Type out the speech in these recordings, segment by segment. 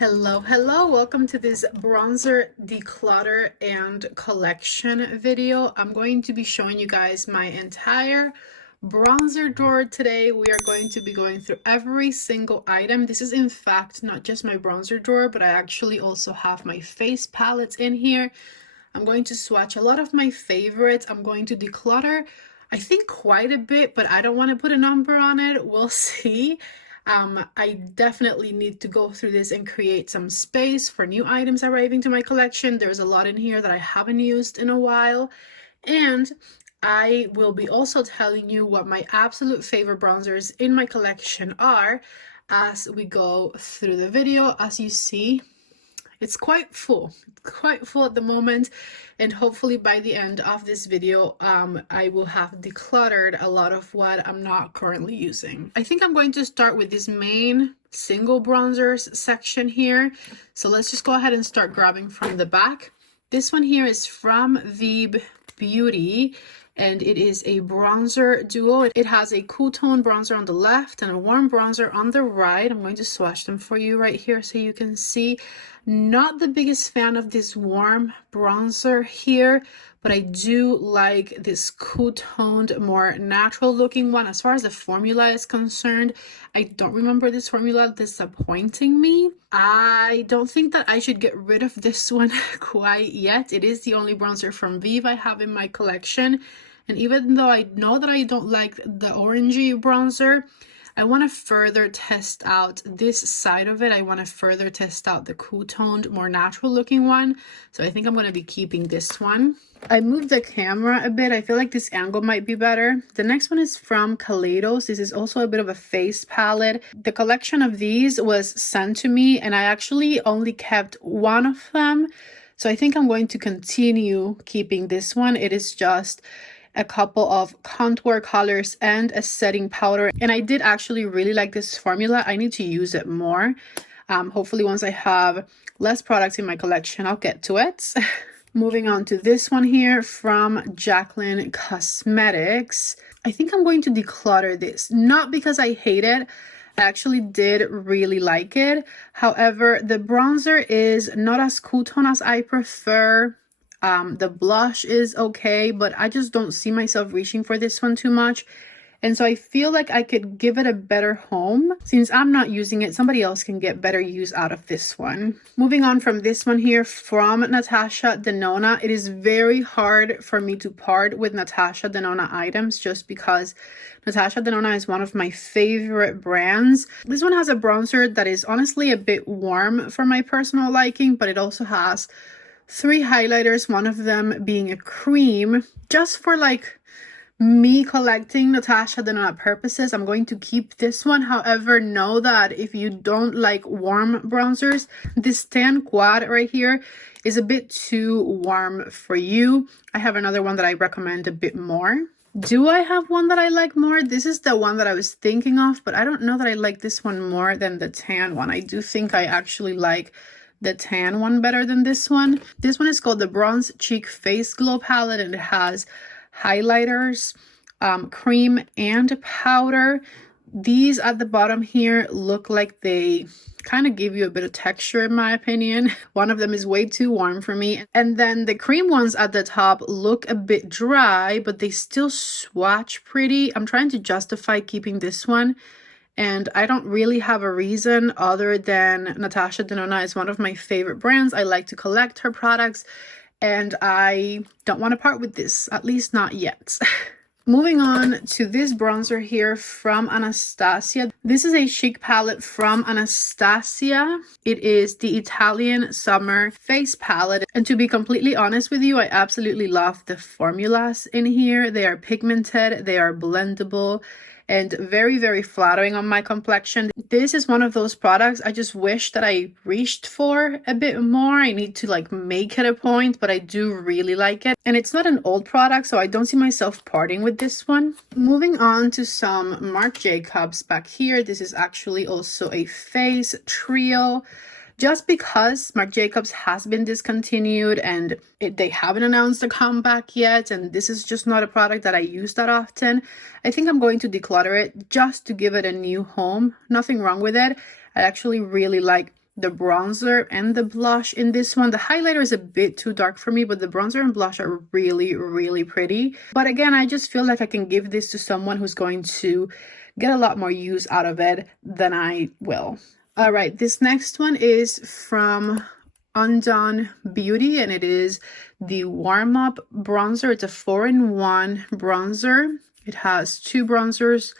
Hello, welcome to this bronzer declutter and collection video. I'm going to be showing you guys my entire bronzer drawer today. We are going to be going through every single item. This is in fact not just my bronzer drawer, but I actually also have my face palettes in here. I'm going to swatch a lot of my favorites. I'm going to declutter, I think, quite a bit, but I don't want to put a number on it. We'll see. I definitely need to go through this and create some space for new items arriving to my collection. There's a lot in here that I haven't used in a while. And I will be also telling you what my absolute favorite bronzers in my collection are as we go through the video. As you see, it's quite full at the moment, and hopefully by the end of this video I will have decluttered a lot of what I'm not currently using. I think I'm going to start with this main single bronzers section here, so let's just go ahead and start grabbing from the back. This one here is from FAVE Beauty, and it is a bronzer duo. It has a cool tone bronzer on the left and a warm bronzer on the right. I'm going to swatch them for you right here so you can see. Not the biggest fan of this warm bronzer here, but I do like this cool toned, more natural looking one. As far as the formula is concerned, I don't remember this formula disappointing me. I don't think that I should get rid of this one quite yet. It is the only bronzer from FAVE I have in my collection. And even though I know that I don't like the orangey bronzer, I want to further test out this side of it. I want to further test out the cool toned, more natural looking one. So I think I'm going to be keeping this one. I moved the camera a bit. I feel like this angle might be better. The next one is from COLLAB. This is also a bit of a face palette. The collection of these was sent to me and I actually only kept one of them. So I think I'm going to continue keeping this one. It is just a couple of contour colors and a setting powder, and I did actually really like this formula. I need to use it more. Hopefully once I have less products in my collection, I'll get to it. Moving on to this one here from BUXOM Cosmetics. I think I'm going to declutter this, not because I hate it. I actually did really like it. However, the bronzer is not as cool tone as I prefer. The blush is okay, but I just don't see myself reaching for this one too much. And so I feel like I could give it a better home. Since I'm not using it, somebody else can get better use out of this one. Moving on from this one here from Natasha Denona. It is very hard for me to part with Natasha Denona items just because Natasha Denona is one of my favorite brands. This one has a bronzer that is honestly a bit warm for my personal liking, but it also has 3 highlighters, one of them being a cream. Just for like me collecting Natasha Denona purposes, I'm going to keep this one. However, know that if you don't like warm bronzers, this tan quad right here is a bit too warm for you. I have another one that I recommend a bit more. Do I have one that I like more? This is the one that I was thinking of, but I don't know that I like this one more than the tan one. I do think I actually like the tan one better than this one. This one is called the Bronze Cheek Face Glow Palette, and it has highlighters, cream, and powder. These at the bottom here look like they kind of give you a bit of texture in my opinion. One of them is way too warm for me. And then the cream ones at the top look a bit dry, but they still swatch pretty. I'm trying to justify keeping this one, and I don't really have a reason other than Natasha Denona is one of my favorite brands. I like to collect her products, and I don't want to part with this, at least not yet. Moving on to this bronzer here from Anastasia. This is a chic palette from Anastasia. It is the Italian Summer Face Palette. And to be completely honest with you, I absolutely love the formulas in here. They are pigmented, they are blendable, and very, very flattering on my complexion. This is one of those products I just wish that I reached for a bit more. I need to like make it a point, but I do really like it. And it's not an old product, so I don't see myself parting with this one. Moving on to some Marc Jacobs back here. This is actually also a face trio. Just because Marc Jacobs has been discontinued and they haven't announced a comeback yet, and this is just not a product that I use that often, I think I'm going to declutter it just to give it a new home. Nothing wrong with it. I actually really like the bronzer and the blush in this one. The highlighter is a bit too dark for me, but the bronzer and blush are really, really pretty. But again, I just feel like I can give this to someone who's going to get a lot more use out of it than I will. All right, this next one is from Undone Beauty, and it is the Warm Up Bronzer. It's a 4-in-1 bronzer. It has 2 bronzers,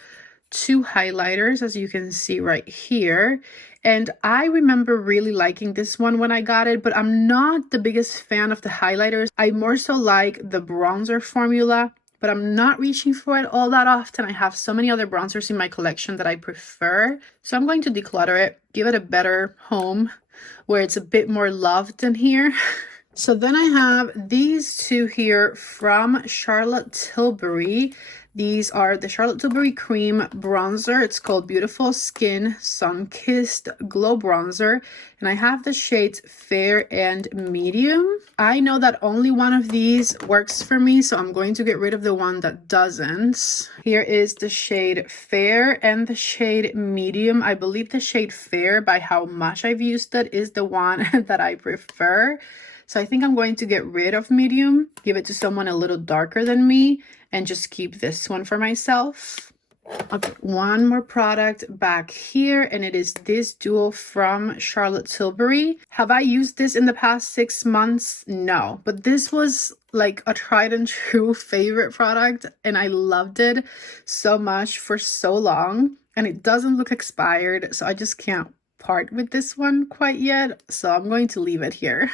2 highlighters, as you can see right here. And I remember really liking this one when I got it, but I'm not the biggest fan of the highlighters. I more so like the bronzer formula, but I'm not reaching for it all that often. I have so many other bronzers in my collection that I prefer. So I'm going to declutter it, give it a better home where it's a bit more loved than here. So then I have these 2 here from Charlotte Tilbury. These are the Charlotte Tilbury Cream Bronzer. It's called Beautiful Skin Sun-Kissed Glow Bronzer. And I have the shades Fair and Medium. I know that only one of these works for me, so I'm going to get rid of the one that doesn't. Here is the shade Fair and the shade Medium. I believe the shade Fair, by how much I've used it, is the one that I prefer. So I think I'm going to get rid of Medium, give it to someone a little darker than me, and just keep this one for myself. I'll put one more product back here, and it is this duo from Charlotte Tilbury. Have I used this in the past 6 months? No, but this was like a tried and true favorite product, and I loved it so much for so long, and it doesn't look expired, so I just can't part with this one quite yet, so I'm going to leave it here.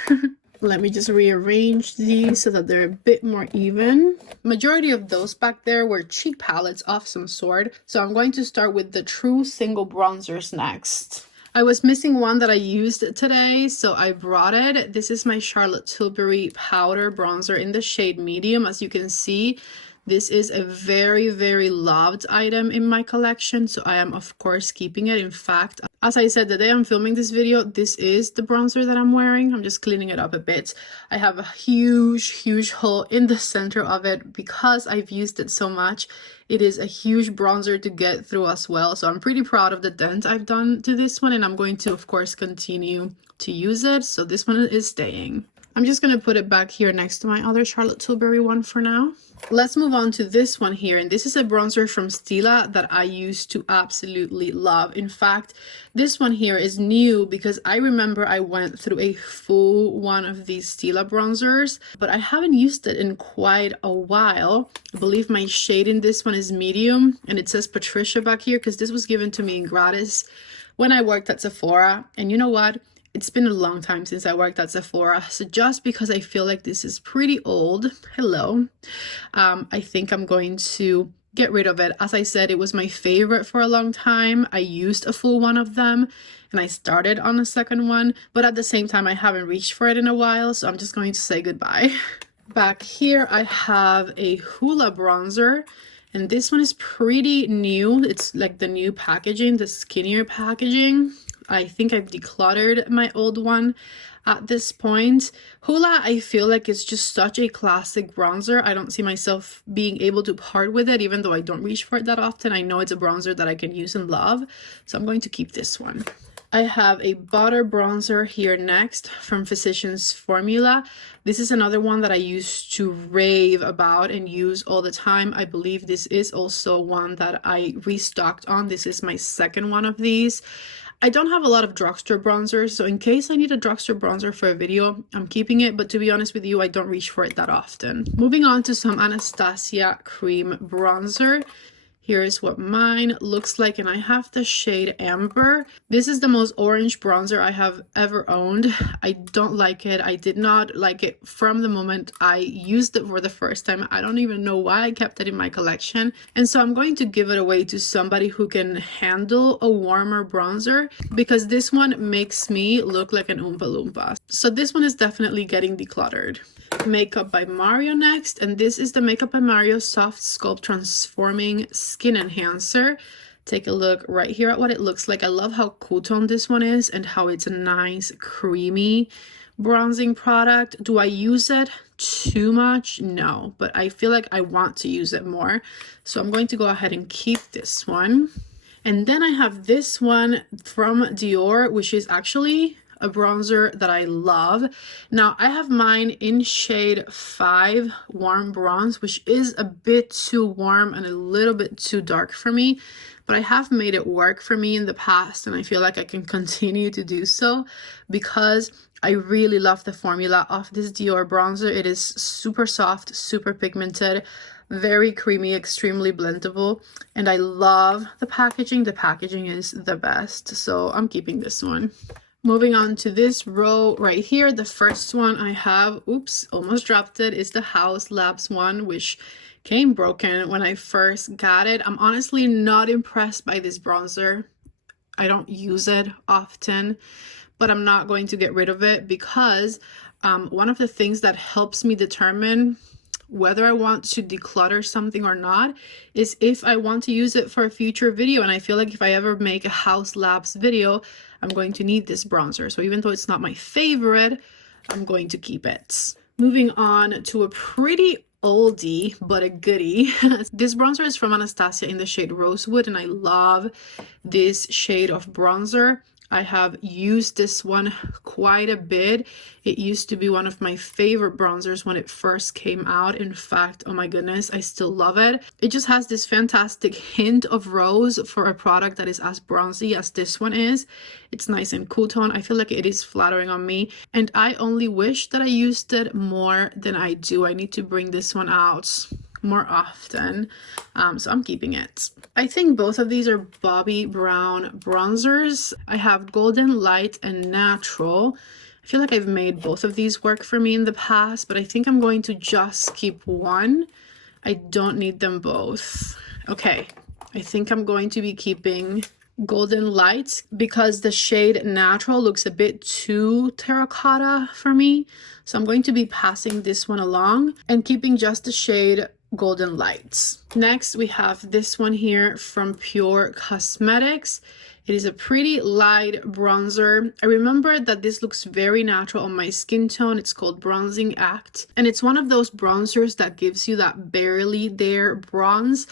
Let me just rearrange these so that they're a bit more even. Majority of those back there were cheek palettes of some sort. So I'm going to start with the true single bronzers next. I was missing one that I used today, so I brought it. This is my Charlotte Tilbury powder bronzer in the shade Medium. As you can see, this is a very, very loved item in my collection, so I am of course keeping it. In fact, as I said the day I'm filming this video, this is the bronzer that I'm wearing. I'm just cleaning it up a bit. I have a huge hole in the center of it because I've used it so much. It is a huge bronzer to get through as well, so I'm pretty proud of the dent I've done to this one, and I'm going to of course continue to use it, so this one is staying. I'm just going to put it back here next to my other Charlotte Tilbury one for now. Let's move on to this one here, and this is a bronzer from Stila that I used to absolutely love. In fact, this one here is new because I remember I went through a full one of these Stila bronzers, but I haven't used it in quite a while. I believe my shade in this one is Medium, and it says Patricia back here because this was given to me in gratis when I worked at Sephora. And you know what? It's been a long time since I worked at Sephora, so just because I feel like this is pretty old, I think I'm going to get rid of it. As I said, it was my favorite for a long time. I used a full one of them, and I started on a second one, but at the same time, I haven't reached for it in a while, so I'm just going to say goodbye. Back here, I have a Hoola bronzer, and this one is pretty new. It's like the new packaging, the skinnier packaging. I think I've decluttered my old one at this point. Hoola, I feel like it's just such a classic bronzer. I don't see myself being able to part with it, even though I don't reach for it that often. I know it's a bronzer that I can use and love, so I'm going to keep this one. I have a butter bronzer here next from Physicians Formula. This is another one that I used to rave about and use all the time. I believe this is also one that I restocked on. This is my second one of these. I don't have a lot of drugstore bronzers, so in case I need a drugstore bronzer for a video, I'm keeping it, but to be honest with you, I don't reach for it that often. Moving on to some Anastasia cream bronzer. Here is what mine looks like, and I have the shade Amber. This is the most orange bronzer I have ever owned. I don't like it. I did not like it from the moment I used it for the first time. I don't even know why I kept it in my collection. And so I'm going to give it away to somebody who can handle a warmer bronzer, because this one makes me look like an Oompa Loompa. So this one is definitely getting decluttered. Makeup by Mario next, and this is the Makeup by Mario Soft Sculpt Transforming Skin Enhancer. Take a look right here at what it looks like. I love how cool toned this one is and how it's a nice creamy bronzing product. Do I use it too much? No, but I feel like I want to use it more, so I'm going to go ahead and keep this one. And then I have this one from Dior, which is actually a bronzer that I love. Now I have mine in shade 5 warm bronze, which is a bit too warm and a little bit too dark for me, but I have made it work for me in the past, and I feel like I can continue to do so because I really love the formula of this Dior bronzer. It is super soft, super pigmented, very creamy, extremely blendable, and I love the packaging. The packaging is the best, so I'm keeping this one. Moving on to this row right here, the first one I have, oops, almost dropped it, is the House Labs one, which came broken when I first got it. I'm honestly not impressed by this bronzer. I don't use it often, but I'm not going to get rid of it because one of the things that helps me determine whether I want to declutter something or not is if I want to use it for a future video. And I feel like if I ever make a House Labs video, I'm going to need this bronzer. So even though it's not my favorite, I'm going to keep it. Moving on to a pretty oldie, but a goodie. This bronzer is from Anastasia in the shade Rosewood, and I love this shade of bronzer. I have used this one quite a bit. It used to be one of my favorite bronzers when it first came out. In fact, oh my goodness, I still love it. It just has this fantastic hint of rose for a product that is as bronzy as this one is. It's nice and cool tone. I feel like it is flattering on me, and I only wish that I used it more than I do. I need to bring this one out more often, so I'm keeping it. I think both of these are Bobbi Brown bronzers. I have Golden Light and Natural. I feel like I've made both of these work for me in the past, but I think I'm going to just keep one. I don't need them both. Okay, I think I'm going to be keeping Golden Light because the shade Natural looks a bit too terracotta for me, so I'm going to be passing this one along and keeping just the shade Golden Lights. Next, we have this one here from Pure Cosmetics. It is a pretty light bronzer. I remember that this looks very natural on my skin tone. It's called Bronzing Act, and it's one of those bronzers that gives you that barely there bronze.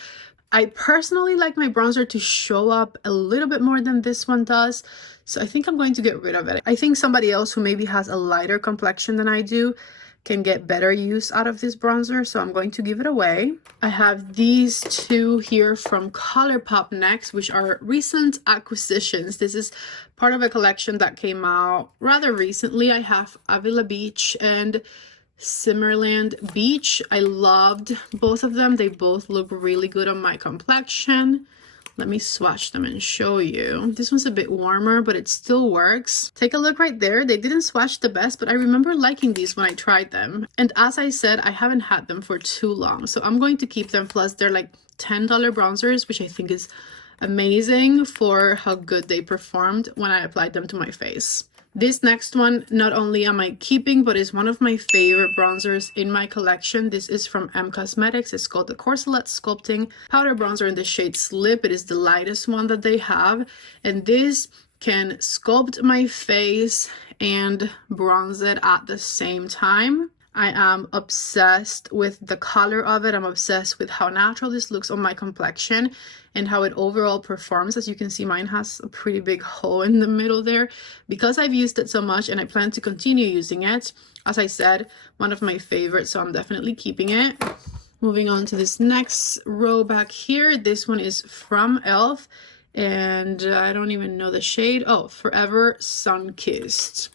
I personally like my bronzer to show up a little bit more than this one does, so I think I'm going to get rid of it. I think somebody else who maybe has a lighter complexion than I do can get better use out of this bronzer, so I'm going to give it away. I have these two here from COLLAB next, which are recent acquisitions. This is part of a collection that came out rather recently. I have Avila Beach and Simmerland Beach. I loved both of them. They both look really good on my complexion. Let me swatch them and show you. This one's a bit warmer, but it still works. Take a look right there. They didn't swatch the best, but I remember liking these when I tried them. And as I said, I haven't had them for too long, so I'm going to keep them. Plus, they're like $10 bronzers, which I think is amazing for how good they performed when I applied them to my face. This next one, not only am I keeping, but is one of my favorite bronzers in my collection. This is from M Cosmetics. It's called the Corselet Sculpting Powder Bronzer in the shade Slip. It is the lightest one that they have. And this can sculpt my face and bronze it at the same time. I am obsessed with the color of it. I'm obsessed with how natural this looks on my complexion and how it overall performs. As you can see, mine has a pretty big hole in the middle there because I've used it so much and I plan to continue using it. As I said, one of my favorites, so I'm definitely keeping it. Moving on to this next row back here. This one is from e.l.f. and I don't even know the shade. Oh, Forever Sun-Kissed.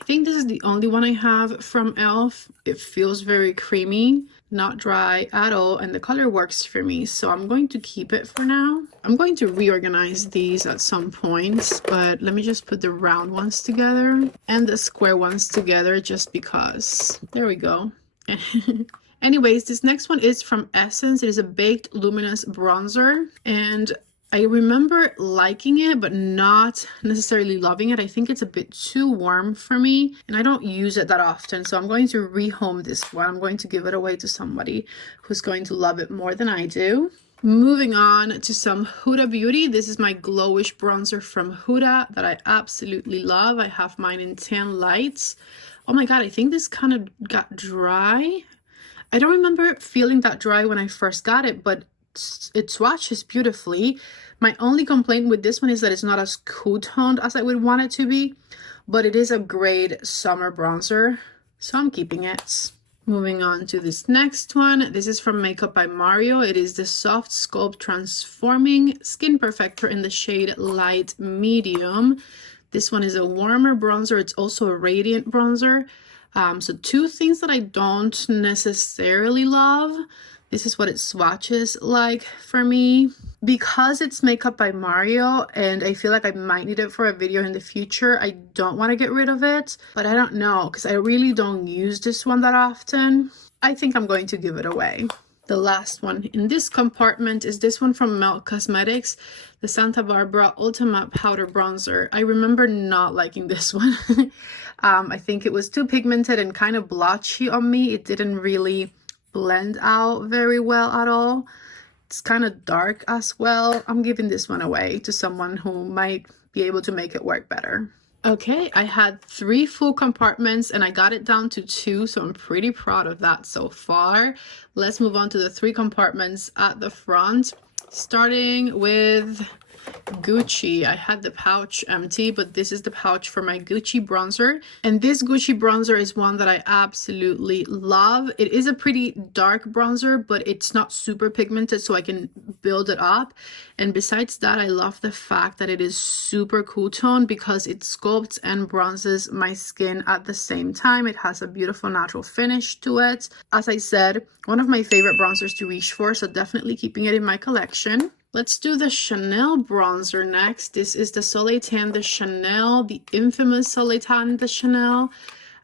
I think this is the only one I have from e.l.f. It feels very creamy, not dry at all, and the color works for me, so I'm going to keep it for now. I'm going to reorganize these at some point, but let me just put the round ones together and the square ones together just because. There we go. Anyways, this next one is from Essence. It is a baked luminous bronzer, and I remember liking it, but not necessarily loving it. I think it's a bit too warm for me, and I don't use it that often. So I'm going to rehome this one. I'm going to give it away to somebody who's going to love it more than I do. Moving on to some Huda Beauty. This is my glowish bronzer from Huda that I absolutely love. I have mine in Tan Lights. Oh my god, I think this kind of got dry. I don't remember feeling that dry when I first got it, but it swatches beautifully, My only complaint with this one is that it's not as cool toned as I would want it to be, but it is a great summer bronzer, so I'm keeping it. Moving on to this next one. This is from Makeup by Mario. It is the Soft Sculpt Transforming Skin Perfector in the shade Light Medium. This one is a warmer bronzer. It's also a radiant bronzer. So two things that I don't necessarily love. This is what it swatches like for me. Because it's Makeup by Mario and I feel like I might need it for a video in the future, I don't want to get rid of it. But I don't know, because I really don't use this one that often. I think I'm going to give it away. The last one in this compartment is this one from BUXOM Cosmetics, the Santa Barbara Ultimate Powder Bronzer. I remember not liking this one. I think it was too pigmented and kind of blotchy on me. It didn't really blend out very well at all. It's kind of dark as well. I'm giving this one away to someone who might be able to make it work better. Okay, I had 3 full compartments and I got it down to 2, so I'm pretty proud of that so far. Let's move on to the 3 compartments at the front, starting with Gucci. I had the pouch empty, but this is the pouch for my Gucci bronzer, and this Gucci bronzer is one that I absolutely love. It is a pretty dark bronzer, but it's not super pigmented, so I can build it up. And besides that, I love the fact that it is super cool tone because it sculpts and bronzes my skin at the same time. It has a beautiful natural finish to it. As I said, one of my favorite bronzers to reach for, so definitely keeping it in my collection. Let's do the Chanel bronzer next. This is the Soleil Tan de Chanel, the infamous Soleil Tan de Chanel.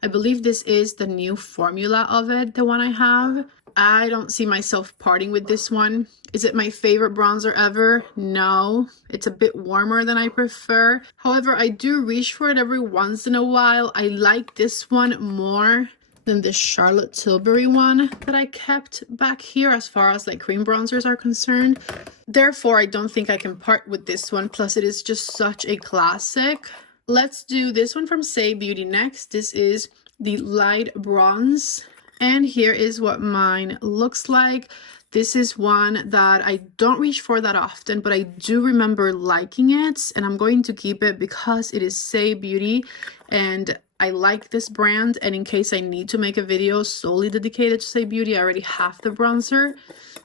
I believe this is the new formula of it, the one I have. I don't see myself parting with this one. Is it my favorite bronzer ever? No. It's a bit warmer than I prefer. However, I do reach for it every once in a while. I like this one more than the Charlotte Tilbury one that I kept back here as far as like cream bronzers are concerned. Therefore, I don't think I can part with this one. Plus, it is just such a classic. Let's do this one from Say Beauty next. This is the light bronze. And here is what mine looks like. This is one that I don't reach for that often, but I do remember liking it. And I'm going to keep it because it is Say Beauty. And I like this brand, and in case I need to make a video solely dedicated to Say Beauty, I already have the bronzer,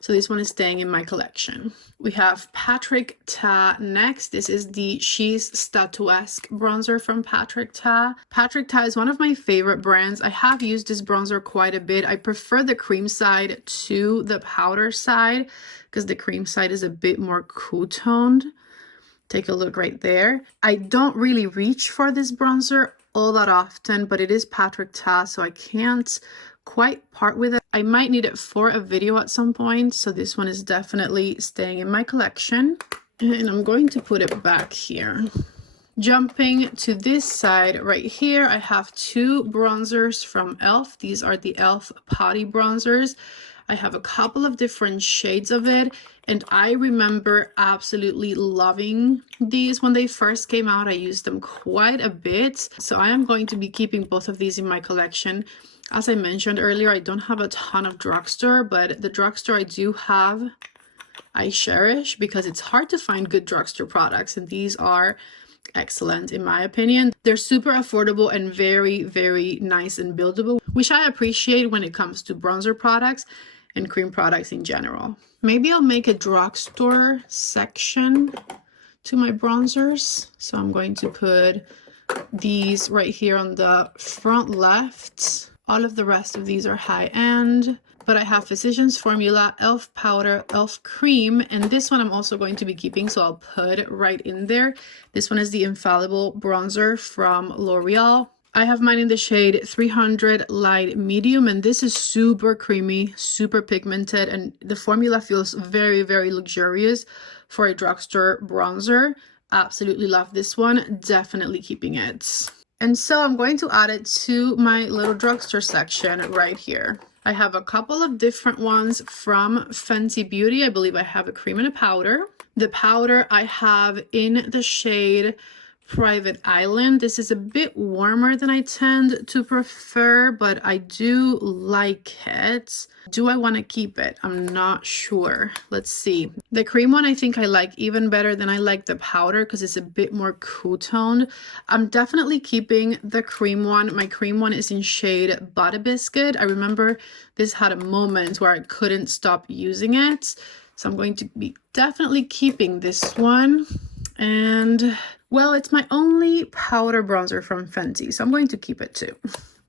so this one is staying in my collection. We have Patrick Ta next. This is the She's Statuesque bronzer from Patrick Ta. Patrick Ta is one of my favorite brands. I have used this bronzer quite a bit. I prefer the cream side to the powder side because the cream side is a bit more cool toned. Take a look right there. I don't really reach for this bronzer all that often, but it is Patrick Ta, so I can't quite part with it. I might need it for a video at some point, so this one is definitely staying in my collection. And I'm going to put it back here. Jumping to this side right here, I have 2 bronzers from e.l.f. These are the e.l.f. Potty bronzers. I have a couple of different shades of it, and I remember absolutely loving these when they first came out. I used them quite a bit, so I am going to be keeping both of these in my collection. As I mentioned earlier, I don't have a ton of drugstore, but the drugstore I do have, I cherish because it's hard to find good drugstore products, and these are excellent in my opinion. They're super affordable and very, very nice and buildable, which I appreciate when it comes to bronzer products and cream products in general. Maybe I'll make a drugstore section to my bronzers. So I'm going to put these right here on the front left. All of the rest of these are high-end, but I have Physicians Formula, e.l.f. Powder, e.l.f. Cream, and this one I'm also going to be keeping, so I'll put it right in there. This one is the Infallible Bronzer from L'Oreal. I have mine in the shade 300 Light Medium, and this is super creamy, super pigmented, and the formula feels very, very luxurious for a drugstore bronzer. Absolutely love this one. Definitely keeping it. And so I'm going to add it to my little drugstore section right here. I have a couple of different ones from Fenty Beauty. I believe I have a cream and a powder. The powder I have in the shade Private Island. This is a bit warmer than I tend to prefer, but I do like it. Do I want to keep it? I'm not sure. Let's see. The cream one I think I like even better than I like the powder because it's a bit more cool toned. I'm definitely keeping the cream one. My cream one is in shade Butter Biscuit. I remember this had a moment where I couldn't stop using it. So I'm going to be definitely keeping this one. And well, it's my only powder bronzer from Fenty, so I'm going to keep it too.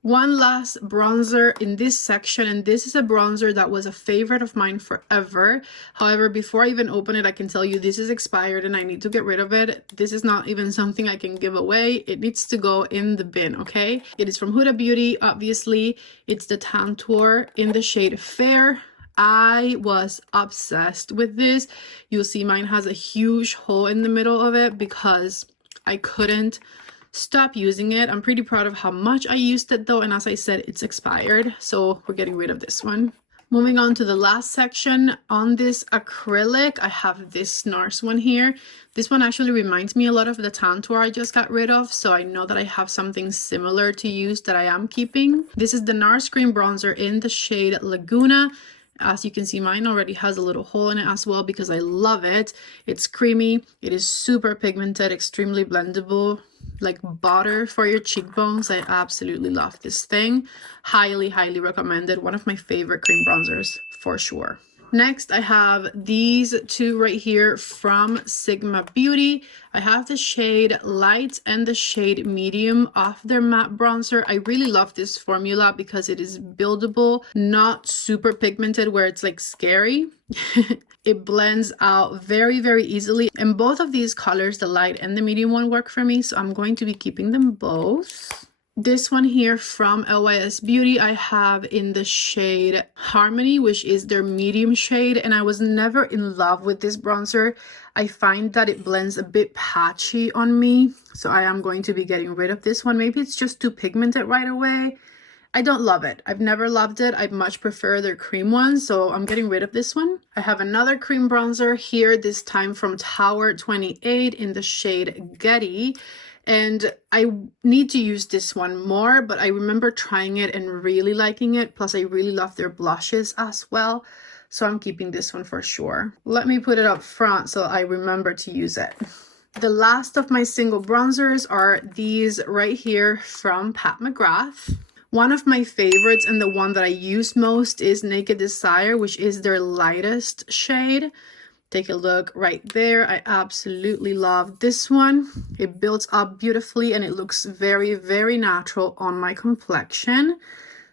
One last bronzer in this section, and this is a bronzer that was a favorite of mine forever. However, before I even open it, I can tell you this is expired and I need to get rid of it. This is not even something I can give away. It needs to go in the bin, okay? It is from Huda Beauty, obviously. It's the Tantour in the shade Fair. I was obsessed with this. You'll see mine has a huge hole in the middle of it because I couldn't stop using it. I'm pretty proud of how much I used it though, and as I said, it's expired, so we're getting rid of this one. Moving on to the last section. On this acrylic, I have this NARS one here. This one actually reminds me a lot of the Tantour I just got rid of, so I know that I have something similar to use that I am keeping. This is the NARS Cream Bronzer in the shade Laguna. As you can see, mine already has a little hole in it as well because I love it. It's creamy, it is super pigmented, extremely blendable, like butter for your cheekbones. I absolutely love this thing. Highly, highly recommended. One of my favorite cream bronzers for sure. Next, I have these two right here from Sigma Beauty. I have the shade Light and the shade Medium of their matte bronzer. I really love this formula because it is buildable, not super pigmented where it's like scary. It blends out very, very easily. And both of these colors, the light and the medium one, work for me. So I'm going to be keeping them both. This one here from LYS Beauty, I have in the shade Harmony, which is their medium shade. And I was never in love with this bronzer. I find that it blends a bit patchy on me. So I am going to be getting rid of this one. Maybe it's just too pigmented right away. I don't love it. I've never loved it. I much prefer their cream ones, so I'm getting rid of this one. I have another cream bronzer here, this time from Tower 28 in the shade Getty. And I need to use this one more, but I remember trying it and really liking it. Plus, I really love their blushes as well. So I'm keeping this one for sure. Let me put it up front so I remember to use it. The last of my single bronzers are these right here from Pat McGrath. One of my favorites and the one that I use most is Naked Desire, which is their lightest shade. Take a look right there. I absolutely love this one. It builds up beautifully and it looks very, very natural on my complexion.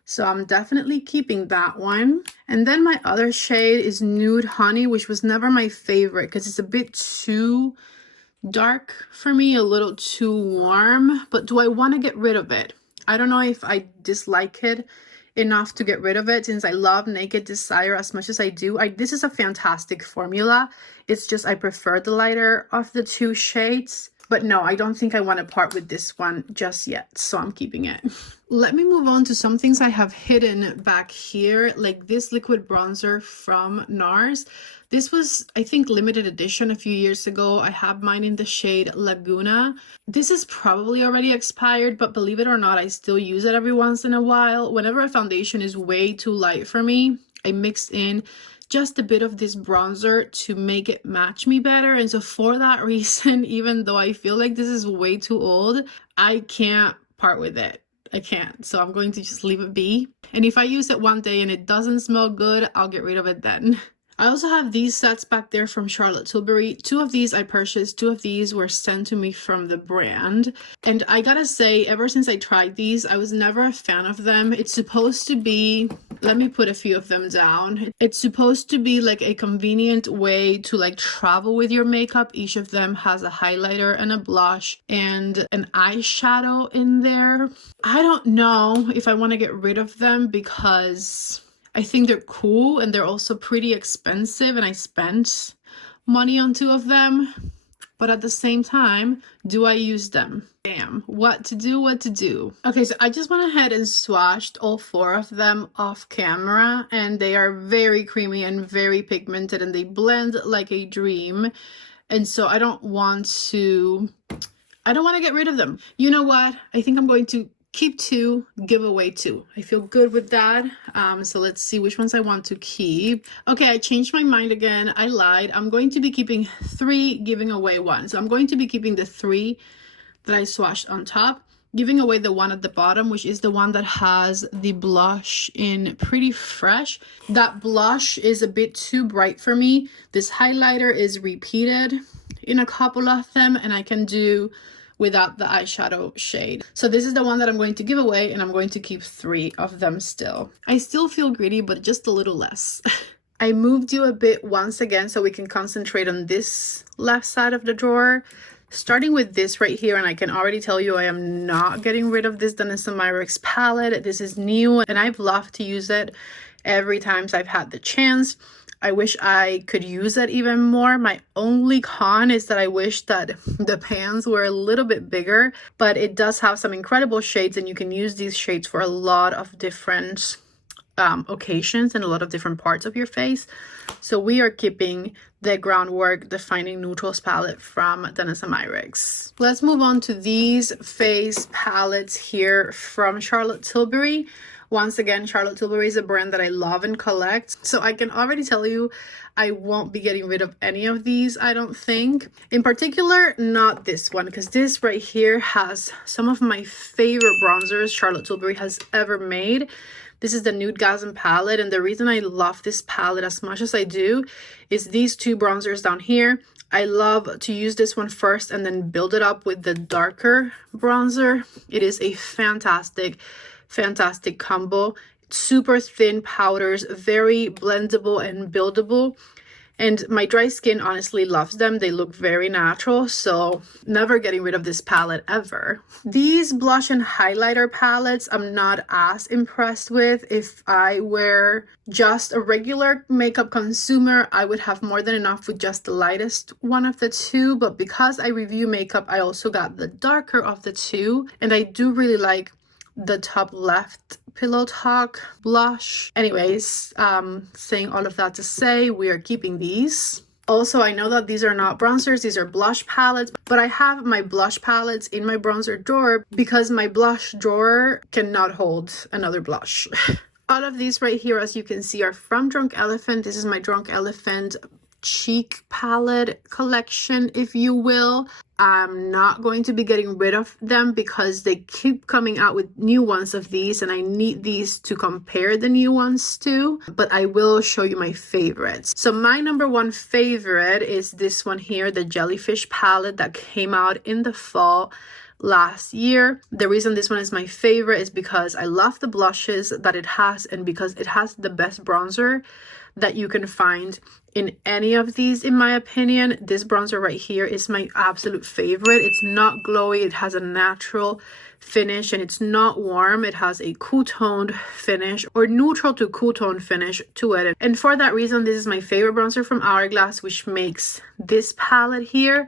So I'm definitely keeping that one. And then my other shade is Nude Honey, which was never my favorite because it's a bit too dark for me, a little too warm. But do I want to get rid of it? I don't know if I dislike it enough to get rid of it since I love Naked Desire as much as I do. This is a fantastic formula. It's just I prefer the lighter of the two shades. But no, I don't think I want to part with this one just yet, so I'm keeping it. Let me move on to some things I have hidden back here, like this liquid bronzer from NARS. This was, I think, limited edition a few years ago. I have mine in the shade Laguna. This is probably already expired, but believe it or not, I still use it every once in a while. Whenever a foundation is way too light for me, I mix in just a bit of this bronzer to make it match me better. And so for that reason, even though I feel like this is way too old, I can't part with it. I can't. So I'm going to just leave it be. And if I use it one day and it doesn't smell good, I'll get rid of it then. I also have these sets back there from Charlotte Tilbury. Two of these I purchased. Two of these were sent to me from the brand. And I gotta say, ever since I tried these, I was never a fan of them. It's supposed to be, let me put a few of them down. It's supposed to be like a convenient way to like travel with your makeup. Each of them has a highlighter and a blush and an eyeshadow in there. I don't know if I want to get rid of them because I think they're cool and they're also pretty expensive and I spent money on two of them. But at the same time, do I use them? Damn, what to do? Okay, so I just went ahead and swatched all four of them off camera and they are very creamy and very pigmented and they blend like a dream. And so I don't want to I don't want to get rid of them. You know what? I think I'm going to keep 2, give away 2. I feel good with that. So let's see which ones I want to keep. Okay, I changed my mind again. I lied. I'm going to be keeping 3, giving away 1. So I'm going to be keeping the 3 that I swatched on top, giving away the 1 at the bottom, which is the one that has the blush in Pretty Fresh. That blush is a bit too bright for me. This highlighter is repeated in a couple of them, and I can do without the eyeshadow shade. So this is the one that I'm going to give away, and I'm going to keep 3 of them still. I still feel greedy, but just a little less. I moved you a bit once again so we can concentrate on this left side of the drawer. Starting with this right here, and I can already tell you I am not getting rid of this Declutter Myricks palette. This is new, and I've loved to use it every time I've had the chance. I wish I could use it even more. My only con is that I wish that the pans were a little bit bigger, but it does have some incredible shades, and you can use these shades for a lot of different occasions and a lot of different parts of your face. So we are keeping the Groundwork Defining Neutrals palette from Declutter Myricks. Let's move on to these face palettes here from Charlotte Tilbury. Once again, Charlotte Tilbury is a brand that I love and collect. So I can already tell you I won't be getting rid of any of these, I don't think. In particular, not this one, because this right here has some of my favorite bronzers Charlotte Tilbury has ever made. This is the Nudegasm palette, and the reason I love this palette as much as I do is these 2 bronzers down here. I love to use this one first and then build it up with the darker bronzer. It is a fantastic combo. Super thin powders, very blendable and buildable. And my dry skin honestly loves them. They look very natural, so never getting rid of this palette ever. These blush and highlighter palettes I'm not as impressed with. If I were just a regular makeup consumer, I would have more than enough with just the lightest one of the 2. But because I review makeup, I also got the darker of the 2. And I do really like the top left Pillow Talk blush. Anyways, saying all of that to say, we are keeping these. Also, I know that these are not bronzers, these are blush palettes, but I have my blush palettes in my bronzer drawer because my blush drawer cannot hold another blush. All of these right here, as you can see, are from Drunk Elephant. This is my Drunk Elephant cheek palette collection, if you will. I'm not going to be getting rid of them because they keep coming out with new ones of these, and I need these to compare the new ones to, but I will show you my favorites. So my number 1 favorite is this one here, the Jellyfish palette that came out in the fall last year. The reason this one is my favorite is because I love the blushes that it has, and because it has the best bronzer that you can find in any of these, in my opinion. This bronzer right here is my absolute favorite. It's not glowy, it has a natural finish, and it's not warm. It has a cool toned finish, or neutral to cool tone finish to it. And for that reason, this is my favorite bronzer from Hourglass, which makes this palette here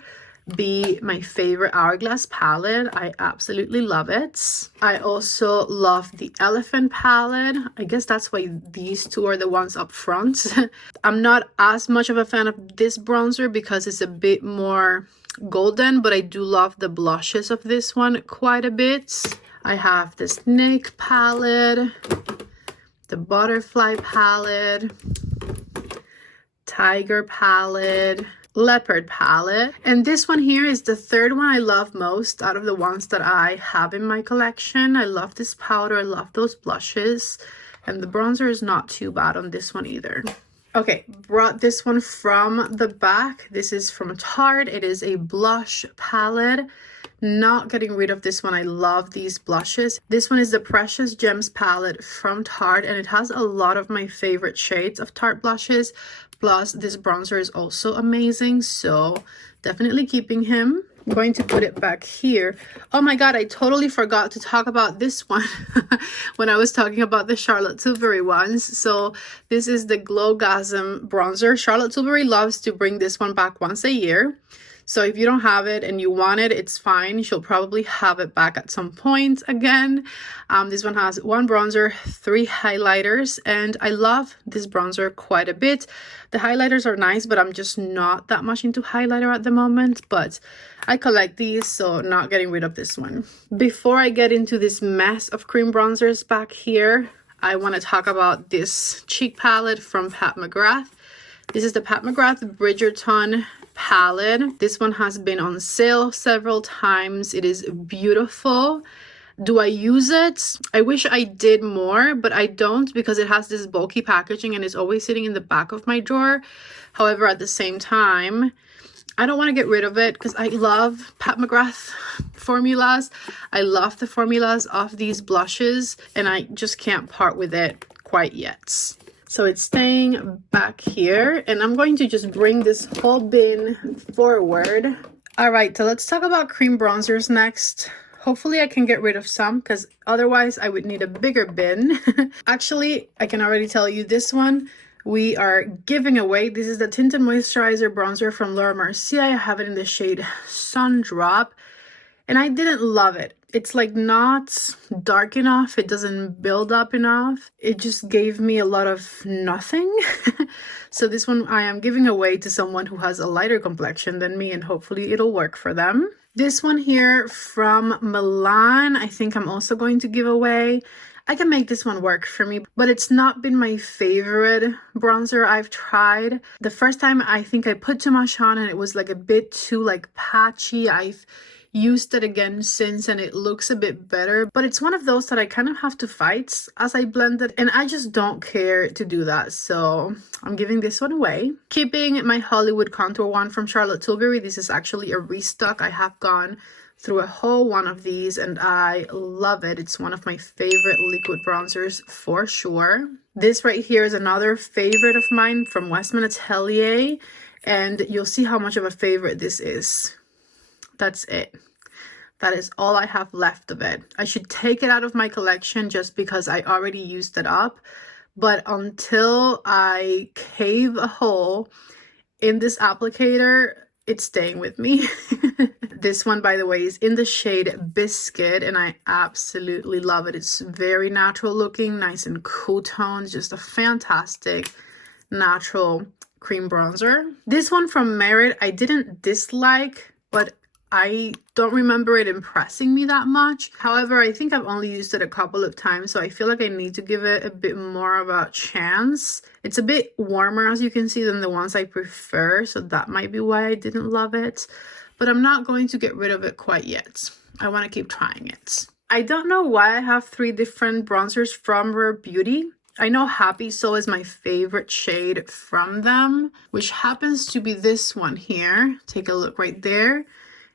be my favorite Hourglass palette. I absolutely love it. I also love the Elephant palette. I guess that's why these 2 are the ones up front. I'm not as much of a fan of this bronzer because it's a bit more golden, but I do love the blushes of this one quite a bit. I have the Snake palette, the Butterfly palette, Tiger palette, Leopard palette, and this one here is the 3rd one I love most out of the ones that I have in my collection. I love this powder, I love those blushes, and the bronzer is not too bad on this one either. Okay, brought this one from the back. This is from Tarte. It is a blush palette. Not getting rid of this one. I love these blushes. This one is the Precious Gems palette from Tarte, and it has a lot of my favorite shades of Tarte blushes. Plus, this bronzer is also amazing, so definitely keeping him. I'm going to put it back here. Oh my god, I totally forgot to talk about this one when I was talking about the Charlotte Tilbury ones. So this is the Glowgasm bronzer. Charlotte Tilbury loves to bring this one back once a year. So if you don't have it and you want it, it's fine. She'll probably have it back at some point again. This one has 1 bronzer, 3 highlighters, and I love this bronzer quite a bit. The highlighters are nice, but I'm just not that much into highlighter at the moment, but I collect these, so not getting rid of this one. Before I get into this mess of cream bronzers back here, I want to talk about this cheek palette from Pat McGrath. This is the Pat McGrath Bridgerton palette. This one has been on sale several times. It is beautiful. Do I use it? I wish I did more, but I don't because it has this bulky packaging and it's always sitting in the back of my drawer. However, at the same time, I don't want to get rid of it because I love Pat McGrath formulas. I love the formulas of these blushes and I just can't part with it quite yet. So it's staying back here and I'm going to just bring this whole bin forward. All right, so let's talk about cream bronzers next. Hopefully I can get rid of some because otherwise I would need a bigger bin. Actually, I can already tell you this one we are giving away. This is the Tinted Moisturizer Bronzer from Laura Mercier. I have it in the shade Sun Drop and I didn't love it. It's like not dark enough. It doesn't build up enough. It just gave me a lot of nothing. So this one I am giving away to someone who has a lighter complexion than me and hopefully it'll work for them. This one here from Milan, I think I'm also going to give away. I can make this one work for me, but it's not been my favorite bronzer I've tried. The first time I think I put too much on and it was like a bit too like patchy. I've used it again since and it looks a bit better, but it's one of those that I kind of have to fight as I blend it and I just don't care to do that, so I'm giving this one away. Keeping my Hollywood contour one from Charlotte Tilbury. This is actually a restock. I have gone through a whole one of these and I love it. It's one of my favorite liquid bronzers for sure. This right here is another favorite of mine from Westman Atelier and you'll see how much of a favorite this is. That's it. That is all I have left of it. I should take it out of my collection just because I already used it up, but until I cave a hole in this applicator, it's staying with me. This one, by the way, is in the shade Biscuit and I absolutely love it. It's very natural looking, nice and cool tones, just a fantastic natural cream bronzer. This one from Merit I didn't dislike, but I don't remember it impressing me that much. However, I think I've only used it a couple of times, so I feel like I need to give it a bit more of a chance. It's a bit warmer, as you can see, than the ones I prefer, so that might be why I didn't love it. But I'm not going to get rid of it quite yet. I want to keep trying it. I don't know why I have 3 different bronzers from Rare Beauty. I know Happy Soul is my favorite shade from them, which happens to be this one here. Take a look right there.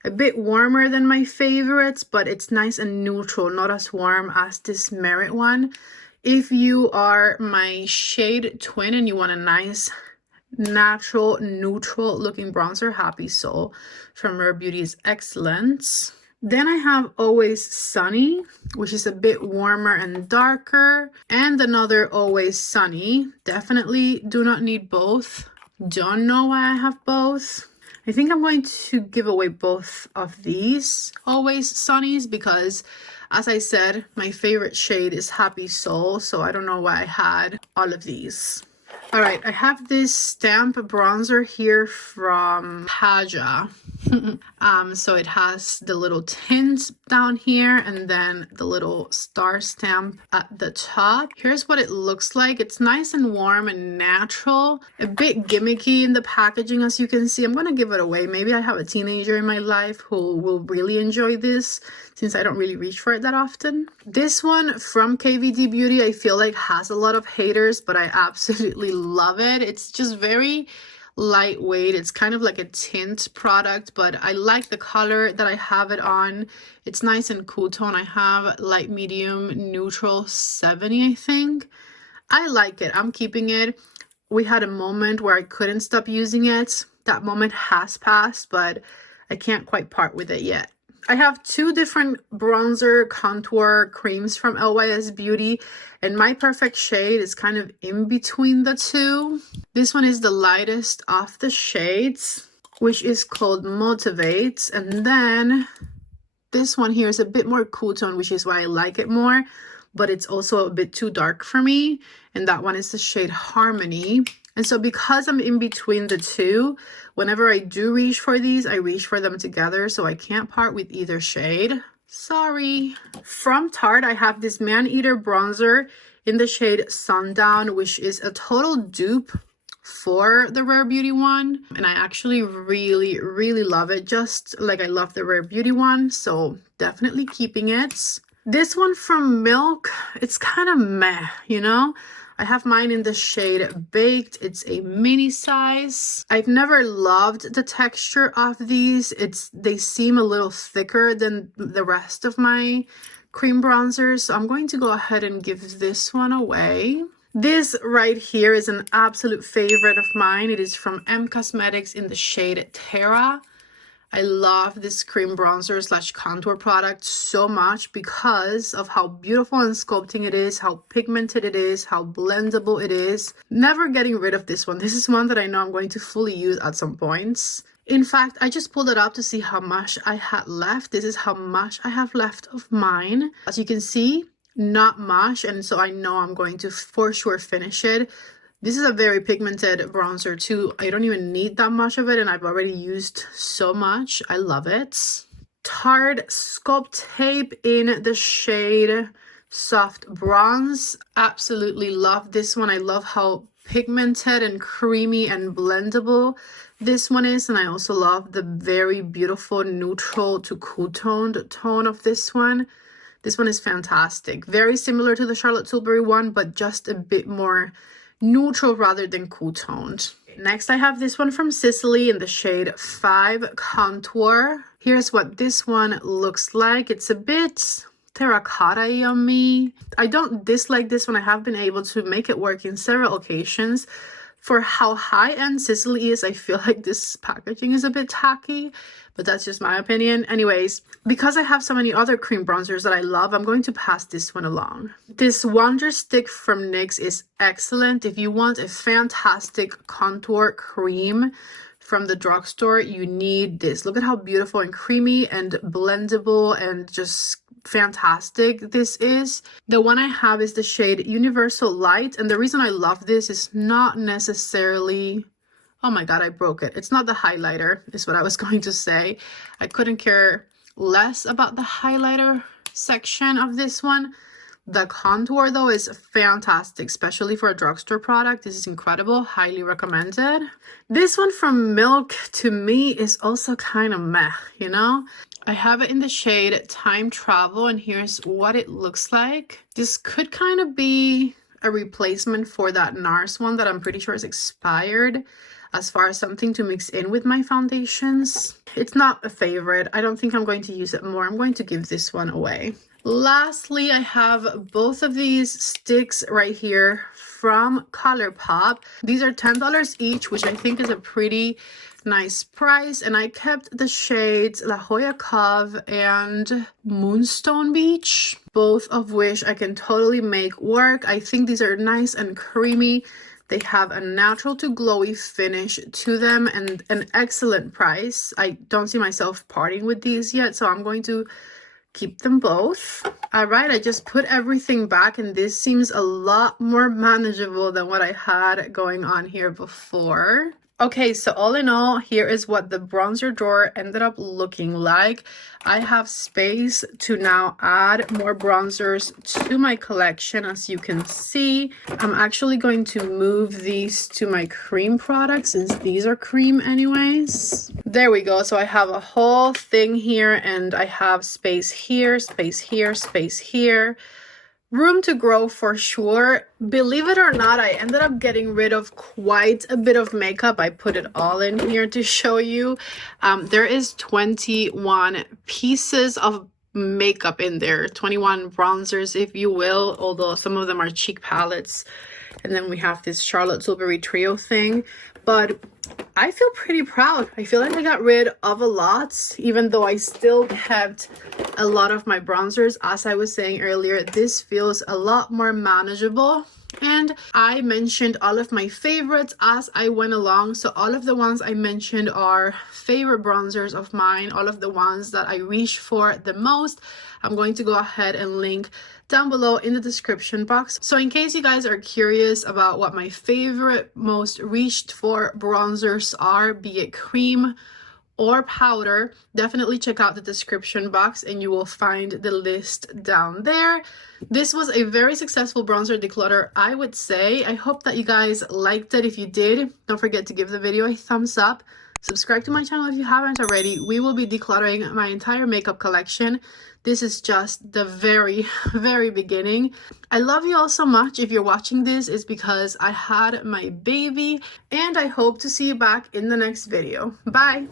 A bit warmer than my favorites, but it's nice and neutral, not as warm as this Merit one. If you are my shade twin and you want a nice natural neutral looking bronzer, Happy Soul from Rare Beauty is excellent. Then I have Always Sunny, which is a bit warmer and darker, and another Always Sunny. Definitely do not need both. Don't know why I have both. I think I'm going to give away both of these Always Sunnies because, as I said, my favorite shade is Happy Soul, so I don't know why I had all of these. All right, I have this stamp bronzer here from Paja. So it has the little tint down here and then the little star stamp at the top. Here's what it looks like. It's nice and warm and natural, a bit gimmicky in the packaging, as you can see. I'm gonna give it away. Maybe I have a teenager in my life who will really enjoy this since I don't really reach for it that often. This one from KVD Beauty I feel like has a lot of haters, but I absolutely love it. It's just very lightweight. It's kind of like a tint product, but I like the color that I have it on. It's nice and cool tone. I have light, medium, neutral 70, I think. I like it. I'm keeping it. We had a moment where I couldn't stop using it. That moment has passed, but I can't quite part with it yet. I have 2 different bronzer contour creams from LYS Beauty, and my perfect shade is kind of in between the 2. This one is the lightest of the shades. which is called Motivate. And then this one here is a bit more cool tone, which is why I like it more, but it's also a bit too dark for me. And that one is the shade Harmony. And so because I'm in between the two, whenever I do reach for these, I reach for them together, so I can't part with either shade. Sorry. From Tarte, I have this Man-Eater bronzer in the shade Sundown, which is a total dupe for the Rare Beauty one. And I actually really, really love it, just like I love the Rare Beauty one. So definitely keeping it. This one from Milk, it's kind of meh, you know? I have mine in the shade Baked. It's a mini size. I've never loved the texture of these. They seem a little thicker than the rest of my cream bronzers. So I'm going to go ahead and give this one away. This right here is an absolute favorite of mine. It is from Cosmetics in the shade Terra. I love this cream bronzer slash contour product so much because of how beautiful and sculpting it is, how pigmented it is, how blendable it is. Never getting rid of this one. This is one that I know I'm going to fully use at some points. In fact, I just pulled it up to see how much I had left. This is how much I have left of mine. As you can see, not much, and so I know I'm going to for sure finish it. This is a very pigmented bronzer too. I don't even need that much of it, and I've already used so much. I love it. Tarte Sculpt Tape in the shade Soft Bronze. Absolutely love this one. I love how pigmented and creamy and blendable this one is, and I also love the very beautiful neutral to cool toned tone of this one. This one is fantastic. Very similar to the Charlotte Tilbury one, but just a bit more neutral rather than cool toned. Next, I have this one from Sicily in the shade 5 Contour. Here's what this one looks like. It's a bit terracotta-y on me. I don't dislike this one. I have been able to make it work in several occasions. For how high-end Sicily is, I feel like this packaging is a bit tacky, but that's just my opinion. Anyways, because I have so many other cream bronzers that I love, I'm going to pass this one along. This Wonder Stick from NYX is excellent. If you want a fantastic contour cream from the drugstore, you need this. Look at how beautiful and creamy and blendable and just fantastic this is. The one I have is the shade Universal Light, and the reason I love this is not necessarily, oh my god, I broke it. It's not the highlighter, is what I was going to say. I couldn't care less about the highlighter section of this one. The contour though is fantastic, especially for a drugstore product. This is incredible, highly recommended. This one from Milk to me is also kind of meh, you know? I have it in the shade Time Travel, and here's what it looks like. This could kind of be a replacement for that NARS one that I'm pretty sure is expired, as far as something to mix in with my foundations. It's not a favorite. I don't think I'm going to use it more. I'm going to give this one away. Lastly, I have both of these sticks right here from COLLAB. These are $10 each, which I think is a pretty nice price, and I kept the shades La Jolla Cove and Moonstone Beach, both of which I can totally make work. I think these are nice and creamy. They have a natural to glowy finish to them and an excellent price. I don't see myself parting with these yet, so I'm going to keep them both. All right, I just put everything back, and this seems a lot more manageable than what I had going on here before. Okay, so all in all, here is what the bronzer drawer ended up looking like. I have space to now add more bronzers to my collection. As you can see, I'm actually going to move these to my cream products since these are cream anyways. There we go. So I have a whole thing here, and I have space here, space here, space here. Room to grow for sure. Believe it or not, I ended up getting rid of quite a bit of makeup. I put it all in here to show you. There is 21 pieces of makeup in there, 21 bronzers if you will, although some of them are cheek palettes. And then we have this Charlotte Tilbury trio thing. But I feel pretty proud. I feel like I got rid of a lot, even though I still kept a lot of my bronzers. As I was saying earlier, this feels a lot more manageable. And I mentioned all of my favorites as I went along. So all of the ones I mentioned are favorite bronzers of mine, all of the ones that I reach for the most. I'm going to go ahead and link down below in the description box. So in case you guys are curious about what my favorite, most reached for bronzers are, be it cream or powder, definitely check out the description box and you will find the list down there. This was a very successful bronzer declutter, I would say. I hope that you guys liked it. If you did, don't forget to give the video a thumbs up. Subscribe to my channel if you haven't already. We will be decluttering my entire makeup collection. This is just the very, very beginning. I love you all so much. If you're watching this, it's because I had my baby, and I hope to see you back in the next video. Bye!